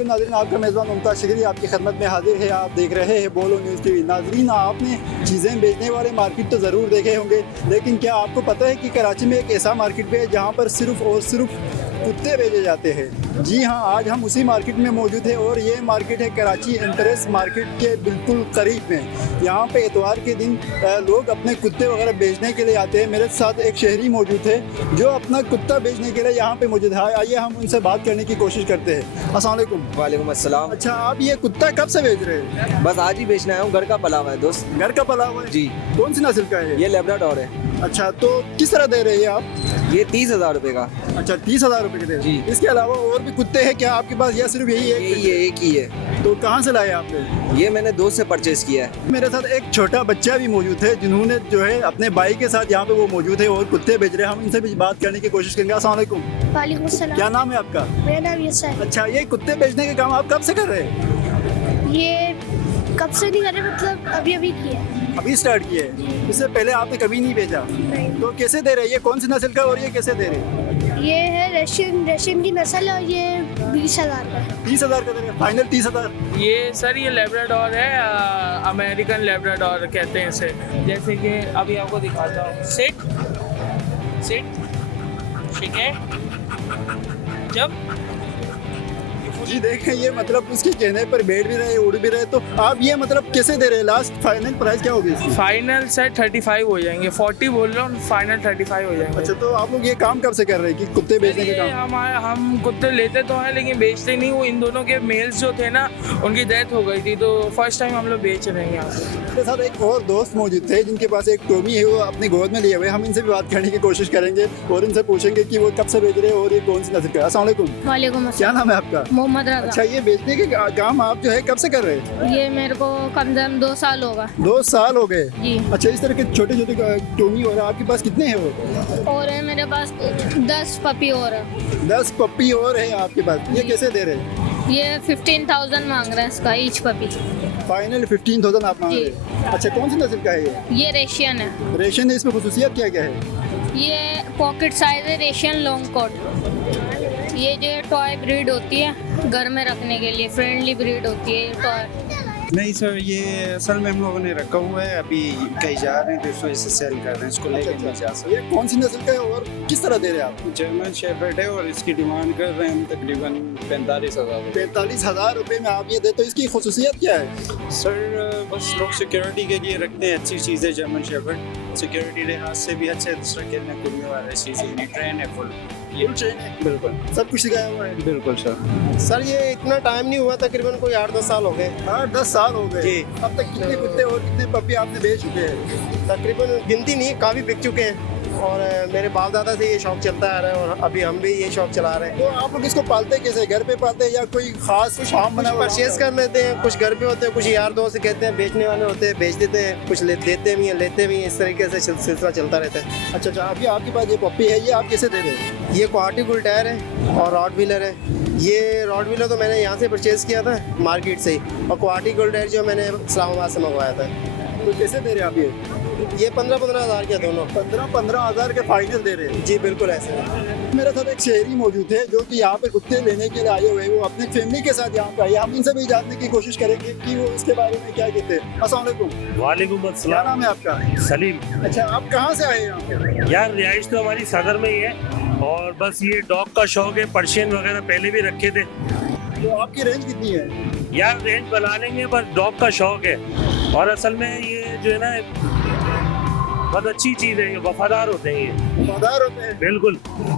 अस्सलाम नाज़रीन, आपका मेज़बान मुमताज़ शिकरी आपकी खदमत में हाजिर है। आप देख रहे हैं बोलो न्यूज़ टीवी। नाज़रीन, आपने चीज़ें बेचने वाले मार्केट तो ज़रूर देखे होंगे, लेकिन क्या आपको पता है कि कराची में एक ऐसा मार्केट भी है जहाँ पर सिर्फ़ और सिर्फ कुत्ते बेचे जाते हैं? जी हाँ, आज हम उसी मार्केट में मौजूद हैं और ये मार्केट है कराची इंटरेस्ट मार्केट के बिल्कुल करीब में। यहाँ पे इतवार के दिन लोग अपने कुत्ते वगैरह बेचने के लिए आते हैं। मेरे साथ एक शहरी मौजूद है जो अपना कुत्ता बेचने के लिए यहाँ पे मौजूद है। आइए हम उनसे बात करने की कोशिश करते हैं। अस्सलाम वालेकुम। वालेकुम अस्सलाम। अच्छा, आप ये कुत्ता कब से बेच रहे हैं? बस आज ही बेचना है, घर का पला हुआ है दोस्त। घर का पला हुआ है जी। कौन सी नस्ल का है ये लेब्राडोर है। अच्छा, तो किस तरह दे रहे हैं आप? ये 30,000 रुपए का। अच्छा, 30,000 रुपए के दे रहे हैं। जी। इसके अलावा और भी कुत्ते हैं क्या आपके पास या सिर्फ यही एक ही है। तो कहाँ से लाए आपने? ये मैंने दोस्त से परचेज किया है। मेरे साथ एक छोटा बच्चा भी मौजूद है जिन्होंने जो है अपने भाई के साथ यहाँ पे वो मौजूद है और कुत्ते बेच रहे हैं। हम इनसे भी बात करने की कोशिश करेंगे। अस्सलाम वालेकुम। वालेकुम सलाम। क्या नाम है आपका? मेरा नाम यस्सा है। अच्छा, ये कुत्ते बेचने के काम आप कब से कर रहे हैं? ये कब से नहीं कर रहे, मतलब अभी अभी किया है। अभी स्टार्ट किए हैं? इससे पहले आपने कभी नहीं बेचा? नहीं। तो कैसे दे रहे हैं? ये कौन सी नस्ल का और ये कैसे दे रहे हैं? ये है रशियन की नस्ल और ये 20,000 का है। 30,000 का दे रहे हैं, फाइनल 30,000। ये सर ये लेब्राडोर है, अमेरिकन लेब्राडोर कहते हैं इसे। जैसे कि अभी आपको दिखाता हूँ। सिट ठीक है, जब जी देखें, ये मतलब उसके कहने पर बैठ भी रहे, उड़ भी रहे। तो आप ये मतलब कैसे दे रहे हैं? लास्ट फाइनल प्राइस क्या होगी इसकी? फाइनल सर 35 हो जाएंगे। 40 बोल रहा हूँ, फाइनल 35 हो जाएंगे। अच्छा, तो आप लोग ये काम कब से कर रहे हैं कि कुत्ते बेचने के ये काम? हम कुत्ते लेते तो हैं लेकिन बेचते नहीं। वो इन दोनों के मेल्स जो थे ना, उनकी डेथ हो गई थी, तो फर्स्ट टाइम हम लोग बेच रहे हैं यहाँ पे। मेरे साथ एक और दोस्त मौजूद थे जिनके पास एक टोमी है, वो अपनी गोद में लिए हुए। हम इनसे भी बात करने की कोशिश करेंगे और इनसे पूछेंगे कि वो कब से बेच रहे हैं और ये कौन सी नस्ल का है। अस्सलाम वालेकुम। वालेकुम क्या नाम है आपका? मोहम्मद रज़ा। अच्छा, ये बेचने के काम आप जो है कब से कर रहे हैं? ये मेरे को कम से कम 2 साल होगा 2 साल हो गए। जी। अच्छा, इस तरह के छोटे छोटे टोमी और आपके पास कितने हैं वो? और है मेरे पास 10 पपी और है। 10 पप्पी और है आपके पास। ये कैसे दे रहे हैं? ये 15,000 मांग रहे हैं इसका ईच पपी। फाइनल 15,000 आप मांग रहे हैं? अच्छा, कौन सी नस्ल का है ये? ये रेशियन है। रेशन है, इसमें खुसूसियत क्या क्या है? ये पॉकेट साइज है, रेशियन लॉन्ग कोट। ये जो टॉय ब्रीड होती है घर में रखने के लिए, फ्रेंडली ब्रीड होती है ये टॉय। नहीं सर, ये असल में हम लोगों ने रखा हुआ है, अभी कहीं जा रहे हैं तो इस वजह से सेल कर रहे हैं, इसको लेके नहीं जा सकते। ये कौन सी नस्ल का है और किस तरह दे रहे हैं आप? जर्मन शेफर्ड है और इसकी डिमांड कर रहे हैं हम तकरीबन 45,000। 45,000 रुपए में आप ये दे, तो इसकी खुसूसियत क्या है? सर बस लोग सिक्योरिटी के लिए रखते हैं, अच्छी चीज़ है जर्मन शेफर्ड। सिक्योरिटी लिहाज से भी अच्छे, दूसरा खेलने कूदने वाली चीज़ें, ट्रेन है फुल। ये बिल्कुल सब कुछ सिखाया हुआ है? बिल्कुल सर। सर ये इतना टाइम नहीं हुआ, तकरीबन कोई 8-10 साल हो गए। 8-10 साल हो गए। जी। अब तक कितने कुत्ते और कितने पप्पी आपने बेच चुके हैं? तकरीबन गिनती नहीं, काफ़ी बिक चुके हैं और मेरे बाप दादा से ये शौक चलता आ रहा है और अभी हम भी ये शौक चला रहे हैं। तो आप लोग इसको पालते कैसे? घर पे पालते हैं या कोई खास फार्म बना हुआ? परचेज कर लेते हैं, कुछ घर पे होते हैं, कुछ यार दोस्त कहते हैं बेचने वाले होते हैं, बेच देते हैं, कुछ देते भी हैं, लेते भी हैं। इस तरीके से सिलसिला चलता रहता है। अच्छा, अभी आपके पास ये पप्पी है, ये आप कैसे दे रहे हैं? ये क्वालिटी गुल टायर है और रॉड व्हीलर है। ये रॉड व्हीलर तो मैंने यहाँ से परचेज़ किया था मार्केट से ही, और क्वालिटी गुल टायर जो मैंने इस्लामाबाद से मंगवाया था। तो कैसे दे रहे हैं आप ये 15-15 हज़ार के दोनों। 15 हज़ार के फाइनल दे रहे हैं? जी बिल्कुल ऐसे है। मेरे साथ एक शहरी मौजूद है जो कि यहाँ पे कुत्ते लेने के लिए आए हुए हैं। वो अपनी फैमिली के साथ यहाँ पे आए। हम इनसे भी जानने की कोशिश करेंगे कि वो इसके बारे में क्या कहते हैं। अस्सलाम वालेकुम। वालेकुम क्या अस्सलाम। नाम है आपका? सलीम। अच्छा, आप कहाँ से आए हैं यहाँ पे? यार रिहाइश तो हमारी सदर में ही है और बस ये डॉग का शौक है, पर्शियन वगैरह पहले भी रखे थे। तो आपकी रेंज कितनी है? यार रेंज बना लेंगे, बस डॉग का शौक है। और असल में ये जो है ना बहुत अच्छी चीज़ है, ये वफादार होते हैं। ये वफादार होते हैं? बिल्कुल,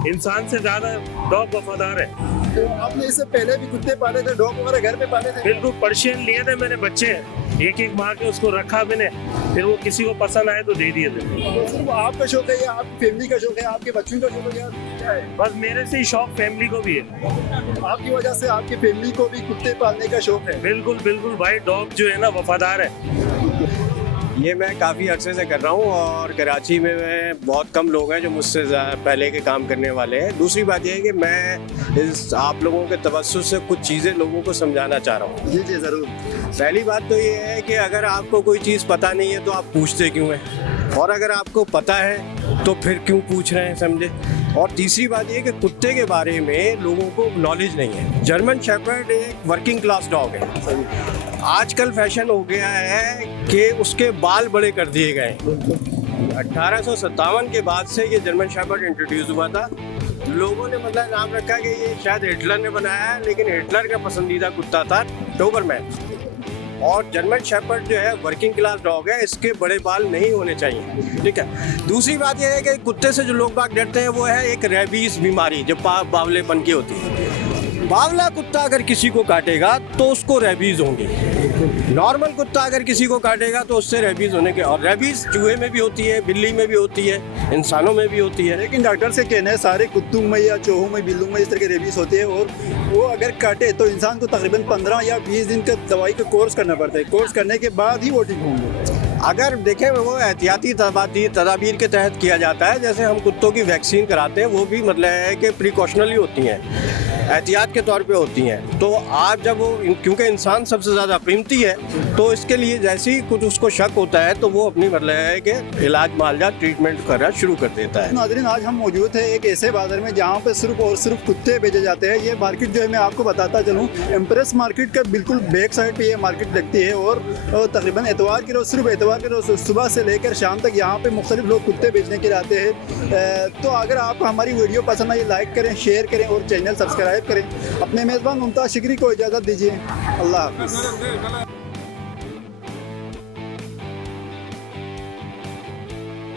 इंसान से ज़्यादा डॉग वफादार है। तो आपने इससे पहले भी कुत्ते पाले थे, डॉग वगैरह घर पे पाले थे? बिल्कुल, पर्शियन लिए थे मैंने, बच्चे एक एक मार के उसको रखा मैंने, फिर वो किसी को पसंद आए तो दे दिए थे। तो सिर्फ आपका शौक है या आपकी फैमिली का शौक है, आपके बच्चों का शौक है या क्या है? बस मेरे से ही शौक फैमिली को भी है। आपकी वजह से आपकी फैमिली को भी कुत्ते पालने का शौक है? बिल्कुल बिल्कुल भाई, डॉग जो है ना वफादार है। ये मैं काफ़ी अरसे से कर रहा हूँ और कराची में मैं बहुत कम लोग हैं जो मुझसे पहले के काम करने वाले हैं। दूसरी बात यह है कि मैं इस आप लोगों के तवज्जुह से कुछ चीज़ें लोगों को समझाना चाह रहा हूँ। जी जी ज़रूर। पहली बात तो ये है कि अगर आपको कोई चीज़ पता नहीं है तो आप पूछते क्यों हैं, और अगर आपको पता है तो फिर क्यों पूछ रहे हैं, समझे। और तीसरी बात ये कि कुत्ते के बारे में लोगों को नॉलेज नहीं है। जर्मन शेफर्ड एक वर्किंग क्लास डॉग है। आजकल फैशन हो गया है कि उसके बाल बड़े कर दिए गए। 1857 के बाद से ये जर्मन शेफर्ड इंट्रोड्यूस हुआ था। लोगों ने मतलब नाम रखा कि ये शायद हिटलर ने बनाया है, लेकिन हिटलर का पसंदीदा कुत्ता था डोबरमैन। और जर्मन शेफर्ड जो है वर्किंग क्लास डॉग है, इसके बड़े बाल नहीं होने चाहिए, ठीक है। दूसरी बात यह है कि कुत्ते से जो लोग बाग डरते हैं वो है एक रेबीज बीमारी जो बावलेपन की होती है। बावला कुत्ता अगर किसी को काटेगा तो उसको रेबीज होंगी। नॉर्मल कुत्ता अगर किसी को काटेगा तो उससे रेबीज होने के, और रेबीज चूहे में भी होती है, बिल्ली में भी होती है, इंसानों में भी होती है। लेकिन डॉक्टर से कहना है सारे कुत्तों में या चूहों में बिल्लों में इस तरह की रेबीज होती है, और वो अगर काटे तो इंसान को तकरीबन 15 या 20 दिन का दवाई का कोर्स करना पड़ता है। कोर्स करने के बाद ही वो ठीक होंगे। अगर देखें वो एहतियाती तदाबीर के तहत किया जाता है। जैसे हम कुत्तों की वैक्सीन कराते हैं, वो भी मतलब है कि प्रिकॉशनली होती हैं, एहतियात के तौर पे होती हैं। तो आप जब वो, क्योंकि इंसान सबसे ज़्यादा कीमती है, तो इसके लिए जैसे ही कुछ उसको शक होता है तो वो अपनी मतलब है कि इलाज मालजा ट्रीटमेंट करना शुरू कर देता है। नाज़रीन, आज हम मौजूद हैं एक ऐसे बाज़ार में जहाँ पे सिर्फ और सिर्फ कुत्ते बेचे जाते हैं। ये मार्केट जो है मैं आपको बताता चलूँ, एम्प्रेस मार्केट का बिल्कुल बैक साइड पे ये मार्केट लगती है, और तकरीबन एतवार के रोज़, सिर्फ एतवार के रोज़ सुबह से लेकर शाम तक यहाँ पे मुख्तलिफ लोग कुत्ते बेचने के लिए आते हैं। तो अगर आपको हमारी वीडियो पसंद आई, लाइक करें, शेयर करें और चैनल सब्सक्राइब करें। अपने मेज़बान मुमताज़ शिकरी को इजाज़त दीजिए। अल्लाह हाफ़िज़।